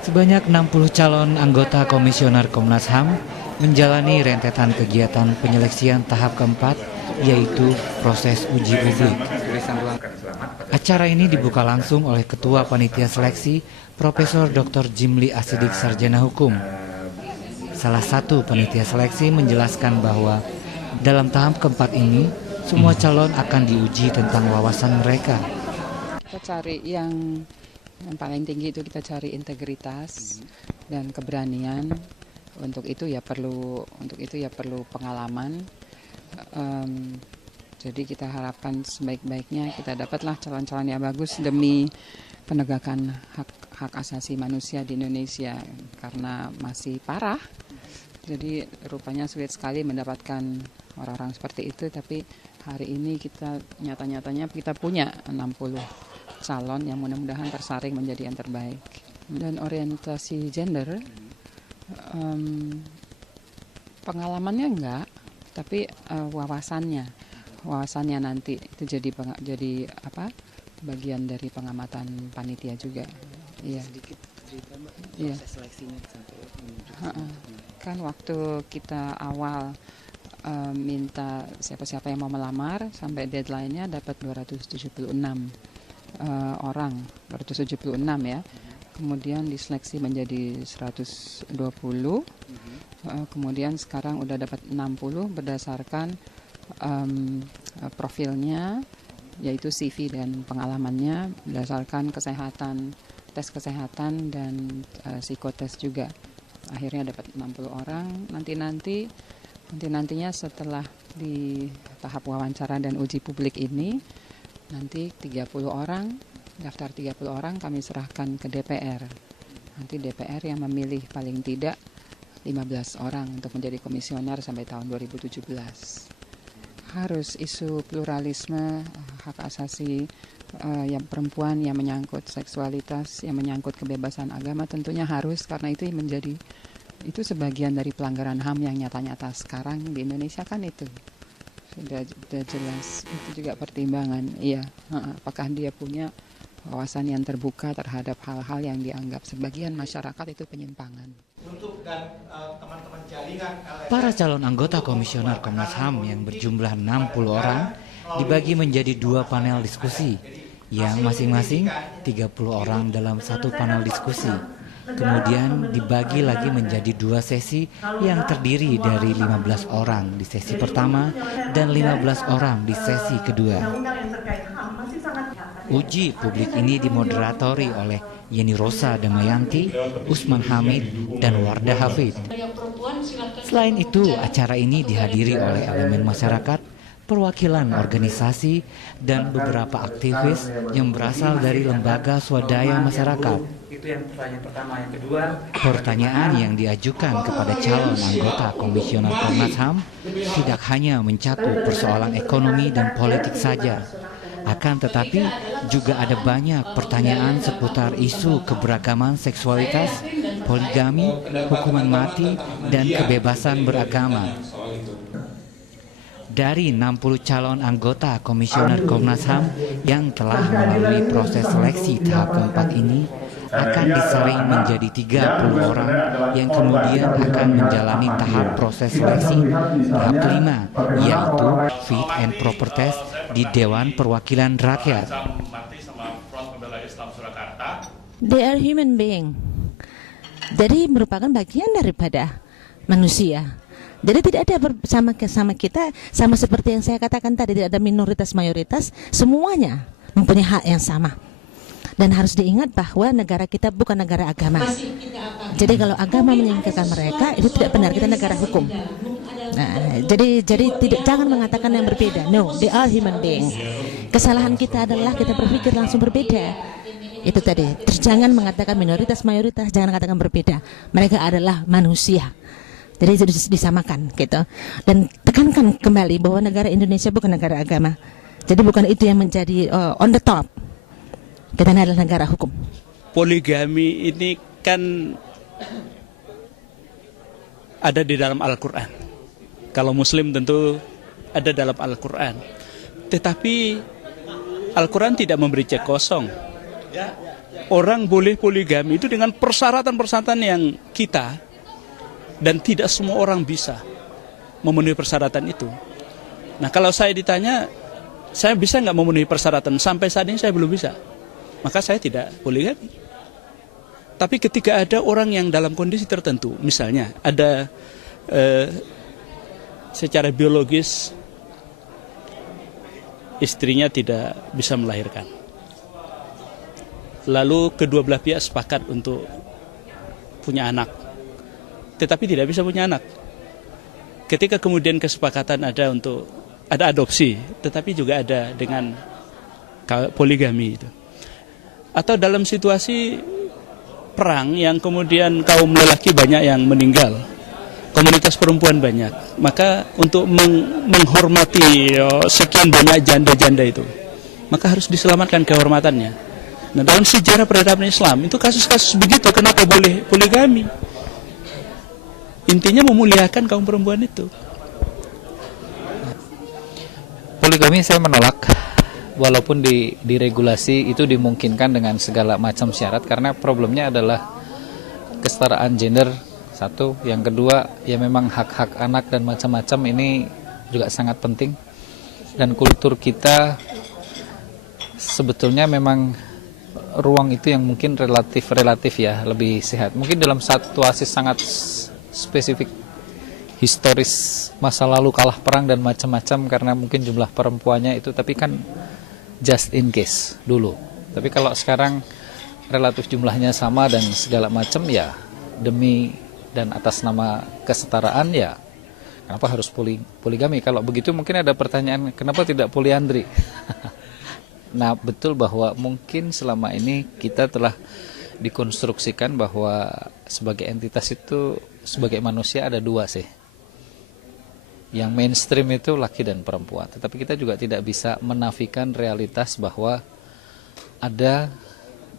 Sebanyak 60 calon anggota komisioner Komnas HAM menjalani rentetan kegiatan penyeleksian tahap keempat, yaitu proses uji publik. Acara ini dibuka langsung oleh Ketua Panitia Seleksi, Profesor Dr. Jimli Asidik Sarjana Hukum. Salah satu panitia seleksi menjelaskan bahwa dalam tahap keempat ini, semua calon akan diuji tentang wawasan mereka. Kita cari yang paling tinggi itu kita cari integritas dan keberanian. Untuk itu ya perlu pengalaman. Jadi kita harapkan sebaik-baiknya kita dapatlah calon-calon yang bagus demi penegakan hak asasi manusia di Indonesia karena masih parah. Jadi rupanya sulit sekali mendapatkan orang-orang seperti itu, tapi hari ini kita nyata-nyatanya kita punya 60 calon yang mudah-mudahan tersaring menjadi yang terbaik. Dan orientasi gender, pengalamannya enggak, tapi wawasannya nanti itu jadi bagian dari pengamatan panitia juga. Iya. Sedikit cerita Mbak, Iya. proses seleksinya sampai menuju. Kan waktu kita awal minta siapa-siapa yang mau melamar, sampai deadline-nya dapat 276 orang, 276 ya. Kemudian diseleksi menjadi 120. Kemudian sekarang udah dapat 60 berdasarkan profilnya, yaitu CV dan pengalamannya, berdasarkan kesehatan, tes kesehatan dan psikotes juga. Akhirnya dapat 60 orang. Nantinya setelah di tahap wawancara dan uji publik ini, nanti 30 orang, daftar 30 orang kami serahkan ke DPR. Nanti DPR yang memilih paling tidak 15 orang untuk menjadi komisioner sampai tahun 2017. Harus isu pluralisme, hak asasi yang perempuan, yang menyangkut seksualitas, yang menyangkut kebebasan agama tentunya harus, karena itu sebagian dari pelanggaran HAM yang nyata-nyata sekarang di Indonesia kan itu. Sudah jelas, itu juga pertimbangan. Iya, apakah dia punya wawasan yang terbuka terhadap hal-hal yang dianggap sebagian masyarakat itu penyimpangan. Para calon anggota komisioner Komnas HAM yang berjumlah 60 orang dibagi menjadi 2 panel diskusi, yang masing-masing 30 orang dalam satu panel diskusi. Kemudian dibagi lagi menjadi 2 sesi yang terdiri dari 15 orang di sesi pertama dan 15 orang di sesi kedua. Uji publik ini dimoderatori oleh Yeni Rosa Damayanti, Usman Hamid, dan Wardah Hafid. Selain itu, acara ini dihadiri oleh elemen masyarakat, perwakilan organisasi, dan beberapa aktivis yang berasal dari lembaga swadaya masyarakat. Itu yang pertanyaan pertama. Yang kedua, pertanyaan yang diajukan kepada calon anggota komisioner Komnas HAM tidak hanya mencakup persoalan ekonomi dan politik saja. Akan tetapi juga ada banyak pertanyaan seputar isu keberagaman seksualitas, poligami, hukuman mati, dan kebebasan beragama. Dari 60 calon anggota komisioner Komnas HAM yang telah melalui proses seleksi tahap keempat ini akan disaring menjadi 30 orang yang kemudian akan menjalani tahap proses seleksi tahap kelima, yaitu fit and proper test di Dewan Perwakilan Rakyat. They are human being. Jadi merupakan bagian daripada manusia. Jadi tidak ada sama kita, sama seperti yang saya katakan tadi, tidak ada minoritas mayoritas, semuanya mempunyai hak yang sama. Dan harus diingat bahwa negara kita bukan negara agama. Jadi kalau agama menyingkirkan mereka, itu tidak benar, kita negara hukum. Nah, jadi jangan mengatakan yang berbeda. No, they are human being. Kesalahan kita adalah kita berpikir langsung berbeda. Itu tadi. Terus jangan mengatakan minoritas mayoritas, jangan katakan berbeda. Mereka adalah manusia. Jadi disamakan gitu. Dan tekankan kembali bahwa negara Indonesia bukan negara agama. Jadi bukan itu yang menjadi on the top. Kita adalah negara hukum. Poligami ini kan ada di dalam Al-Quran. Kalau Muslim tentu ada dalam Al-Quran. Tetapi Al-Quran tidak memberi cek kosong. orang boleh poligami itu dengan persyaratan-persyaratan yang kita dan tidak semua orang bisa memenuhi persyaratan itu. Nah, kalau saya ditanya, saya bisa nggak memenuhi persyaratan? Sampai saat ini saya belum bisa. Maka saya tidak poligami. Tapi ketika ada orang yang dalam kondisi tertentu, misalnya ada secara biologis istrinya tidak bisa melahirkan. Lalu kedua belah pihak sepakat untuk punya anak, tetapi tidak bisa punya anak. Ketika kemudian kesepakatan ada untuk ada adopsi, tetapi juga ada dengan poligami itu. Atau dalam situasi perang yang kemudian kaum lelaki banyak yang meninggal, komunitas perempuan banyak, maka untuk menghormati sekian banyak janda-janda itu, maka harus diselamatkan kehormatannya. Nah, dalam sejarah peradaban Islam itu kasus-kasus begitu, kenapa boleh poligami? Intinya memuliakan kaum perempuan itu. Poligami saya menolak, walaupun diregulasi itu dimungkinkan dengan segala macam syarat, karena problemnya adalah kesetaraan gender satu, yang kedua ya memang hak-hak anak dan macam-macam ini juga sangat penting, dan kultur kita sebetulnya memang ruang itu yang mungkin relatif ya lebih sehat. Mungkin dalam situasi sangat spesifik historis masa lalu kalah perang dan macam-macam karena mungkin jumlah perempuannya itu, tapi kan just in case dulu. Tapi kalau sekarang relatif jumlahnya sama dan segala macam, ya demi dan atas nama kesetaraan, ya kenapa harus poligami? Kalau begitu mungkin ada pertanyaan, kenapa tidak poliandri? Nah, betul bahwa mungkin selama ini kita telah dikonstruksikan bahwa sebagai entitas itu, sebagai manusia ada dua sih. Yang mainstream itu laki dan perempuan. Tetapi kita juga tidak bisa menafikan realitas bahwa ada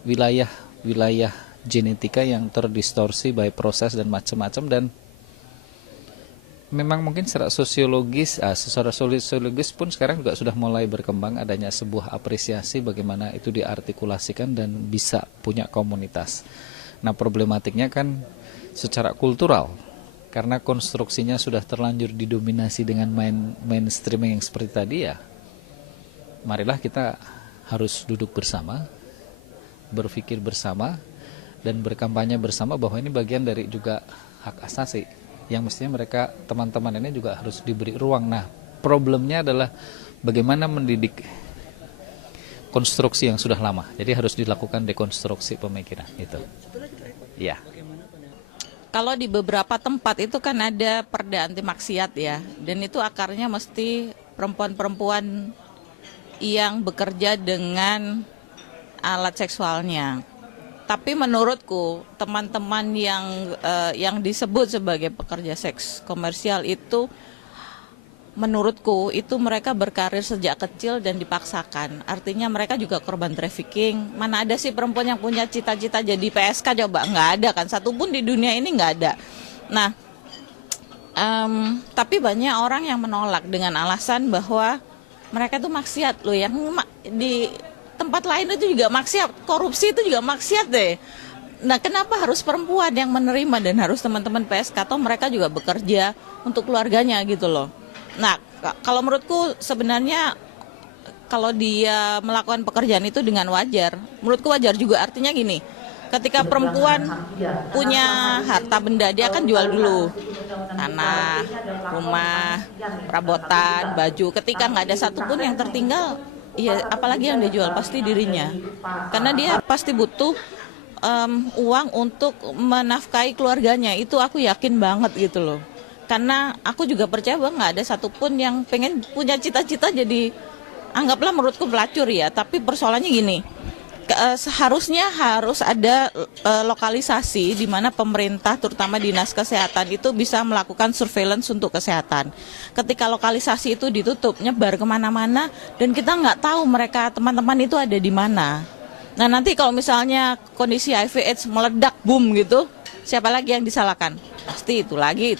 wilayah genetika yang terdistorsi by proses dan macam-macam, dan memang mungkin secara sosiologis pun sekarang juga sudah mulai berkembang adanya sebuah apresiasi bagaimana itu diartikulasikan dan bisa punya komunitas. Nah, problematiknya kan secara kultural, karena konstruksinya sudah terlanjur didominasi dengan mainstreaming yang seperti tadi, ya marilah kita harus duduk bersama, berpikir bersama, dan berkampanye bersama bahwa ini bagian dari juga hak asasi yang mestinya mereka, teman-teman ini juga harus diberi ruang. Nah, problemnya adalah bagaimana mendidik konstruksi yang sudah lama. Jadi harus dilakukan dekonstruksi pemikiran itu. Ya. Kalau di beberapa tempat itu kan ada perda anti maksiat ya, dan itu akarnya mesti perempuan-perempuan yang bekerja dengan alat seksualnya. Tapi menurutku teman-teman yang disebut sebagai pekerja seks komersial itu, menurutku itu mereka berkarir sejak kecil dan dipaksakan. Artinya mereka juga korban trafficking. Mana ada sih perempuan yang punya cita-cita jadi PSK, coba? Nggak ada kan, satupun di dunia ini nggak ada. Nah, tapi banyak orang yang menolak dengan alasan bahwa mereka tuh maksiat loh, yang di tempat lain itu juga maksiat, korupsi itu juga maksiat deh. Nah, kenapa harus perempuan yang menerima dan harus teman-teman PSK, atau mereka juga bekerja untuk keluarganya gitu loh. Nah, kalau menurutku sebenarnya kalau dia melakukan pekerjaan itu dengan wajar, menurutku wajar juga. Artinya gini, ketika perempuan punya harta benda, dia akan jual dulu tanah, rumah, perabotan, baju. Ketika nggak ada satupun yang tertinggal, iya, apalagi yang dia jual pasti dirinya, karena dia pasti butuh uang untuk menafkahi keluarganya. Itu aku yakin banget gitu loh. Karena aku juga percaya bahwa nggak ada satupun yang pengen punya cita-cita jadi, anggaplah menurutku pelacur ya. Tapi persoalannya gini, seharusnya harus ada lokalisasi di mana pemerintah, terutama dinas kesehatan itu bisa melakukan surveillance untuk kesehatan. Ketika lokalisasi itu ditutup, nyebar kemana-mana, dan kita nggak tahu mereka, teman-teman itu ada di mana. Nah, nanti kalau misalnya kondisi HIV/AIDS meledak, boom gitu, siapa lagi yang disalahkan? Pasti itu lagi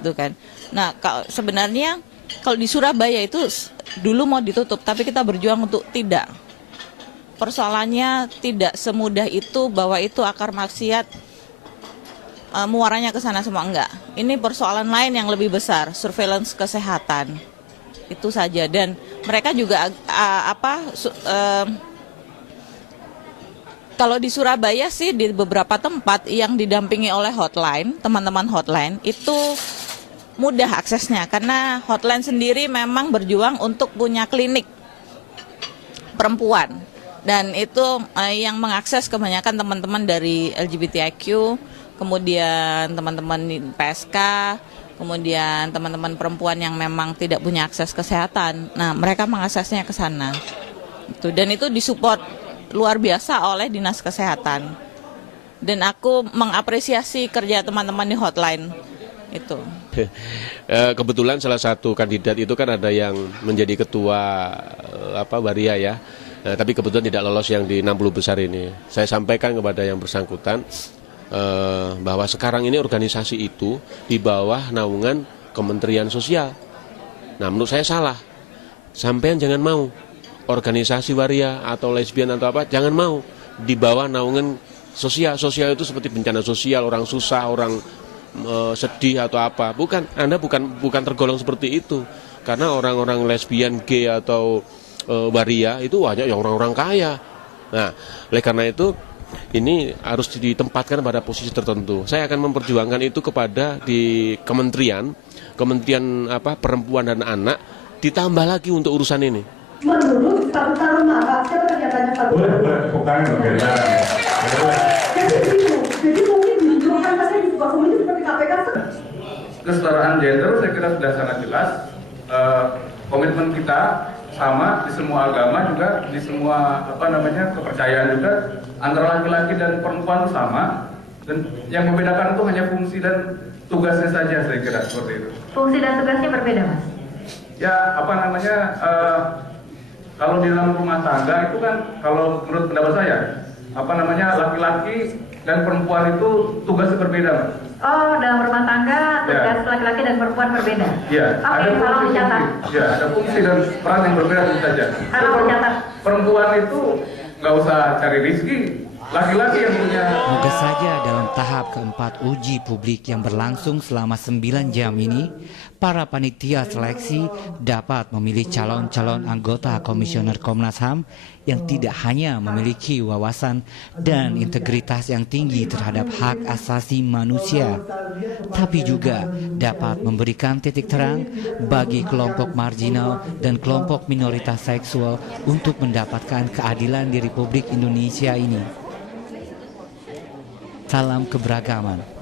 gitu kan. Nah, sebenarnya kalau di Surabaya itu dulu mau ditutup, tapi kita berjuang untuk tidak. persoalannya tidak semudah itu bahwa itu akar maksiat, muaranya ke sana semua, enggak. Ini persoalan lain yang lebih besar, surveillance kesehatan. Itu saja. Dan mereka juga kalau di Surabaya sih di beberapa tempat yang didampingi oleh hotline, teman-teman hotline itu mudah aksesnya karena hotline sendiri memang berjuang untuk punya klinik perempuan dan itu yang mengakses kebanyakan teman-teman dari LGBTIQ, kemudian teman-teman PSK, kemudian teman-teman perempuan yang memang tidak punya akses kesehatan. Nah, mereka mengaksesnya ke sana. Dan itu disupport luar biasa oleh Dinas Kesehatan. Dan aku mengapresiasi kerja teman-teman di hotline itu. Kebetulan salah satu kandidat itu kan ada yang menjadi ketua waria ya. Nah, tapi kebetulan tidak lolos yang di 60 besar ini. Saya sampaikan kepada yang bersangkutan bahwa sekarang ini organisasi itu di bawah naungan Kementerian Sosial. Nah, menurut saya salah. Sampean jangan mau organisasi waria atau lesbian atau apa, jangan mau di bawah naungan sosial. Sosial itu seperti bencana sosial, orang susah, orang sedih atau apa. Anda bukan tergolong seperti itu. Karena orang-orang lesbian, gay atau waria itu banyak yang orang-orang kaya. Nah, oleh karena itu ini harus ditempatkan pada posisi tertentu. Saya akan memperjuangkan itu kepada di Kementerian Perempuan dan Anak, ditambah lagi untuk urusan ini. Menurut satu maka siapa kegiatannya Pak? Bukan jadi mungkin dijualkan saja di sebuah komunitas seperti KPK. Kesetaraan gender saya kira sudah sangat jelas. Komitmen kita sama di semua agama juga, di semua kepercayaan juga, antara laki-laki dan perempuan sama. Dan yang membedakan itu hanya fungsi dan tugasnya saja, saya kira seperti itu. Fungsi dan tugasnya berbeda, Mas? Ya, kalau di dalam rumah tangga itu kan, kalau menurut pendapat saya, laki-laki dan perempuan itu tugasnya berbeda, Mas. Oh, dalam rumah tangga tugas laki-laki dan perempuan berbeda. Iya. Ada fungsi dan peran yang berbeda tentu saja. Perempuan itu nggak usah cari rezeki, laki-laki yang punya. Moga saja dalam tahap keempat uji publik yang berlangsung selama 9 jam ini, para panitia seleksi dapat memilih calon-calon anggota Komisioner Komnas HAM yang tidak hanya memiliki wawasan dan integritas yang tinggi terhadap hak asasi manusia, tapi juga dapat memberikan titik terang bagi kelompok marginal dan kelompok minoritas seksual untuk mendapatkan keadilan di Republik Indonesia ini. Salam keberagaman.